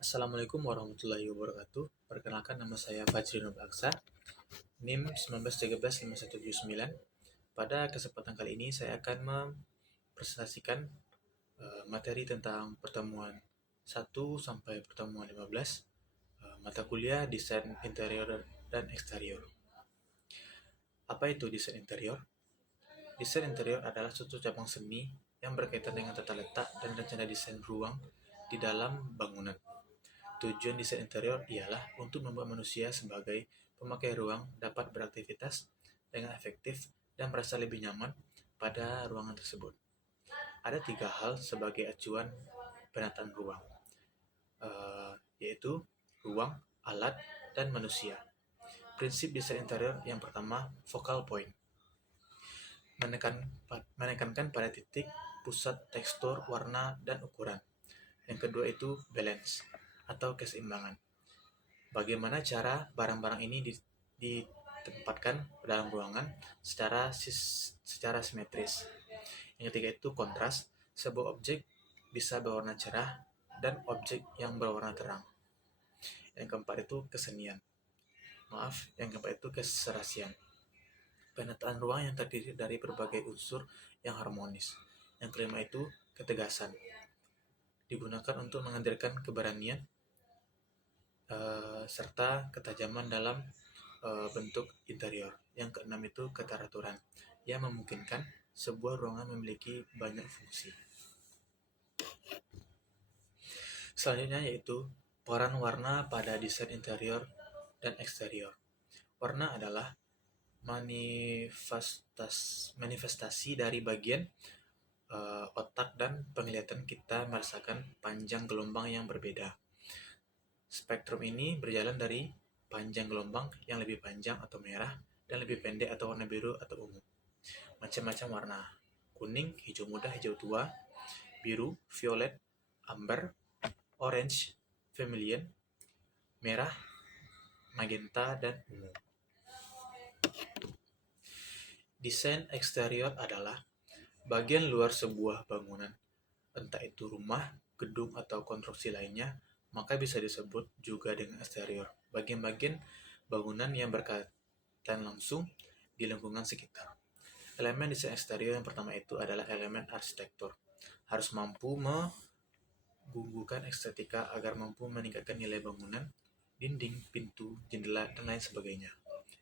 Assalamualaikum warahmatullahi wabarakatuh. Perkenalkan, nama saya Fajri Nur Aksa, NIM 1913579. Pada kesempatan kali ini saya akan mempresentasikan materi tentang pertemuan 1 sampai pertemuan 15, mata kuliah desain interior dan eksterior. Apa itu desain interior? Desain interior adalah suatu cabang seni yang berkaitan dengan tata letak dan rencana desain ruang di dalam bangunan. Tujuan desain interior ialah untuk membuat manusia sebagai pemakai ruang dapat beraktivitas dengan efektif dan merasa lebih nyaman pada ruangan tersebut. Ada 3 hal sebagai acuan penataan ruang, yaitu ruang, alat, dan manusia. Prinsip desain interior yang pertama, focal point. Menekankan pada titik pusat tekstur, warna, dan ukuran. Yang kedua itu balance atau keseimbangan. Bagaimana cara barang-barang ini ditempatkan dalam ruangan secara simetris. Yang ketiga itu kontras. Sebuah objek bisa berwarna cerah dan objek yang berwarna terang. Yang keempat itu yang keempat itu keserasian. Penataan ruang yang terdiri dari berbagai unsur yang harmonis. Yang kelima itu ketegasan. Digunakan untuk menghadirkan keberanian serta ketajaman dalam bentuk interior. Yang keenam itu keteraturan, yang memungkinkan sebuah ruangan memiliki banyak fungsi. Selanjutnya yaitu peran warna pada desain interior dan eksterior. Warna adalah manifestasi dari bagian otak dan penglihatan kita merasakan panjang gelombang yang berbeda. Spektrum ini berjalan dari panjang gelombang yang lebih panjang atau merah dan lebih pendek atau warna biru atau ungu. Macam-macam warna: kuning, hijau muda, hijau tua, biru, violet, amber, orange, vermilion, merah, magenta, dan ungu. Desain eksterior adalah bagian luar sebuah bangunan, entah itu rumah, gedung, atau konstruksi lainnya, maka bisa disebut juga dengan eksterior. Bagian-bagian bangunan yang berkaitan langsung di lingkungan sekitar. Elemen desain eksterior yang pertama itu adalah elemen arsitektur. Harus mampu membubuhkan estetika agar mampu meningkatkan nilai bangunan, dinding, pintu, jendela, dan lain sebagainya.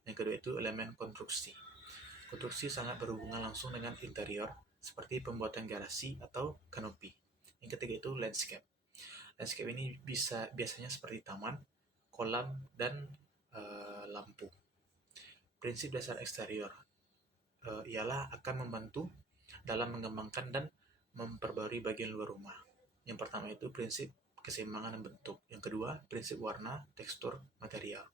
Yang kedua itu elemen konstruksi. Konstruksi sangat berhubungan langsung dengan interior, seperti pembuatan garasi atau kanopi. Yang ketiga itu landscape. Landscape ini biasanya seperti taman, kolam, dan lampu. Prinsip dasar eksterior ialah akan membantu dalam mengembangkan dan memperbarui bagian luar rumah. Yang pertama itu prinsip keseimbangan bentuk. Yang kedua, prinsip warna, tekstur, material.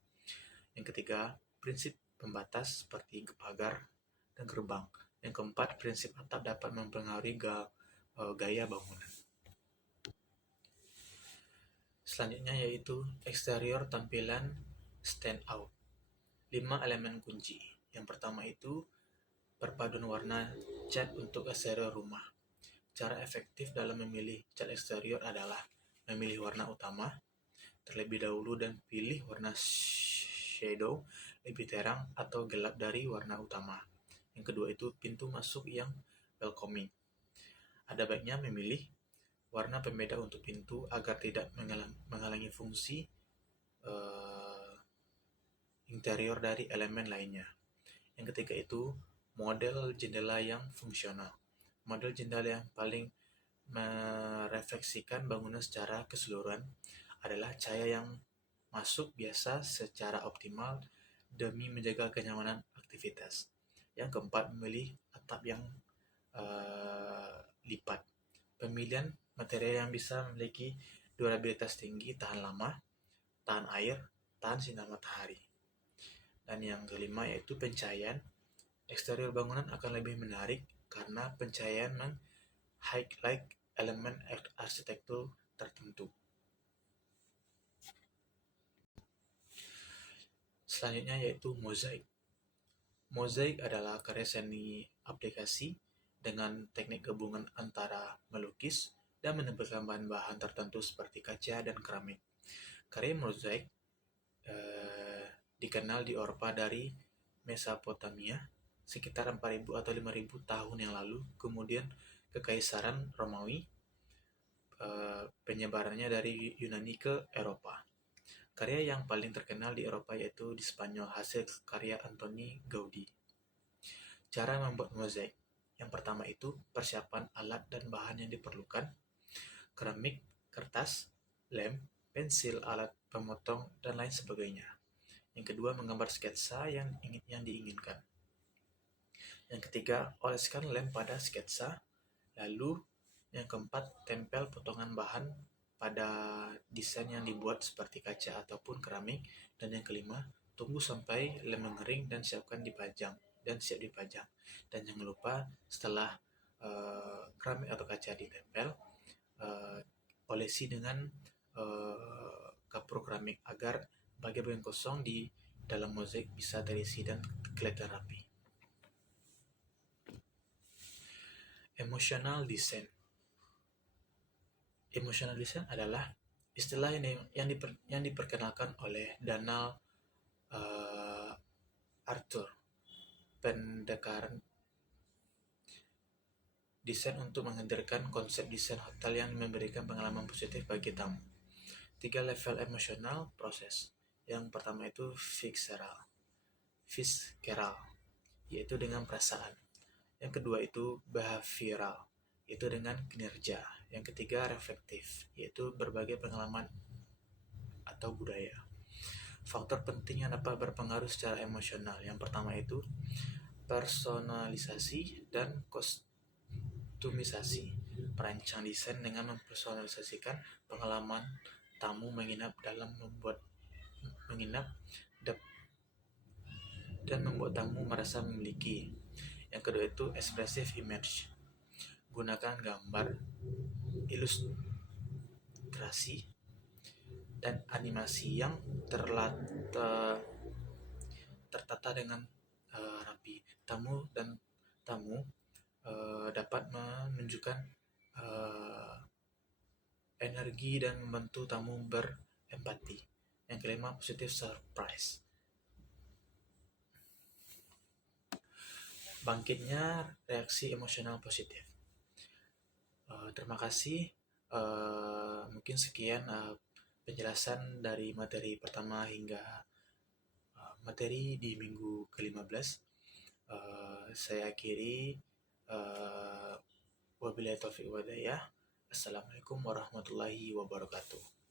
Yang ketiga, prinsip pembatas seperti pagar dan gerbang. Yang keempat, prinsip atap dapat mempengaruhi gaya bangunan. Selanjutnya yaitu eksterior tampilan stand out. 5 elemen kunci. Yang pertama itu perpaduan warna cat untuk eksterior rumah. Cara efektif dalam memilih cat eksterior adalah memilih warna utama terlebih dahulu dan pilih warna shadow lebih terang atau gelap dari warna utama. Yang kedua itu pintu masuk yang welcoming. Ada baiknya memilih warna pembeda untuk pintu agar tidak menghalangi fungsi interior dari elemen lainnya. Yang ketiga itu model jendela yang fungsional. Model jendela yang paling merefleksikan bangunan secara keseluruhan adalah cahaya yang masuk biasa secara optimal demi menjaga kenyamanan aktivitas. Yang keempat, memilih atap yang lipat. Pemilihan material yang bisa memiliki durabilitas tinggi, tahan lama, tahan air, tahan sinar matahari. Dan yang kelima yaitu pencahayaan. Eksterior bangunan akan lebih menarik karena pencahayaan meng-highlight elemen arsitektur tertentu. Selanjutnya yaitu mozaik. Mozaik adalah karya seni aplikasi dengan teknik gabungan antara melukis dan menempelkan bahan-bahan tertentu seperti kaca dan keramik. Karya mozaik dikenal di Eropa dari Mesopotamia sekitar 4.000 atau 5.000 tahun yang lalu, kemudian Kekaisaran Romawi, penyebarannya dari Yunani ke Eropa. Karya yang paling terkenal di Eropa yaitu di Spanyol, hasil karya Antoni Gaudi. Cara membuat mozaik. Yang pertama itu persiapan alat dan bahan yang diperlukan: keramik, kertas, lem, pensil, alat pemotong, dan lain sebagainya. Yang kedua, menggambar sketsa yang diinginkan. Yang ketiga, oleskan lem pada sketsa. Lalu, yang keempat, tempel potongan bahan pada desain yang dibuat seperti kaca ataupun keramik. Dan yang kelima, tunggu sampai lem mengering dan siap dipajang. Dan jangan lupa setelah keramik atau kaca ditempel, olesi dengan kapur keramik agar bagian kosong di dalam mozaik bisa terisi dan kelihatan rapi. Emotional design. Emotional design adalah istilah yang diperkenalkan oleh Donald Arthur. Pendekatan desain untuk menghadirkan konsep desain hotel yang memberikan pengalaman positif bagi tamu. 3 level emosional proses. Yang pertama itu visceral, yaitu dengan perasaan. Yang kedua itu behavioral, yaitu dengan kinerja. Yang ketiga reflektif, yaitu berbagai pengalaman atau budaya. Faktor penting yang dapat berpengaruh secara emosional. Yang pertama itu personalisasi dan kostumisasi. Perancang desain dengan mempersonalisasikan pengalaman tamu menginap dan membuat tamu merasa memiliki. Yang kedua itu expressive image. Gunakan gambar, ilustrasi, dan animasi yang tertata dengan rapi. Tamu dapat menunjukkan energi dan membantu tamu berempati. Yang kelima, positive surprise. Bangkitnya reaksi emosional positif. Terima kasih. Mungkin sekian penjelasan dari materi pertama hingga materi di minggu ke-15. Saya akhiri. Wabillahi taufiq wal hidayah. Assalamualaikum warahmatullahi wabarakatuh.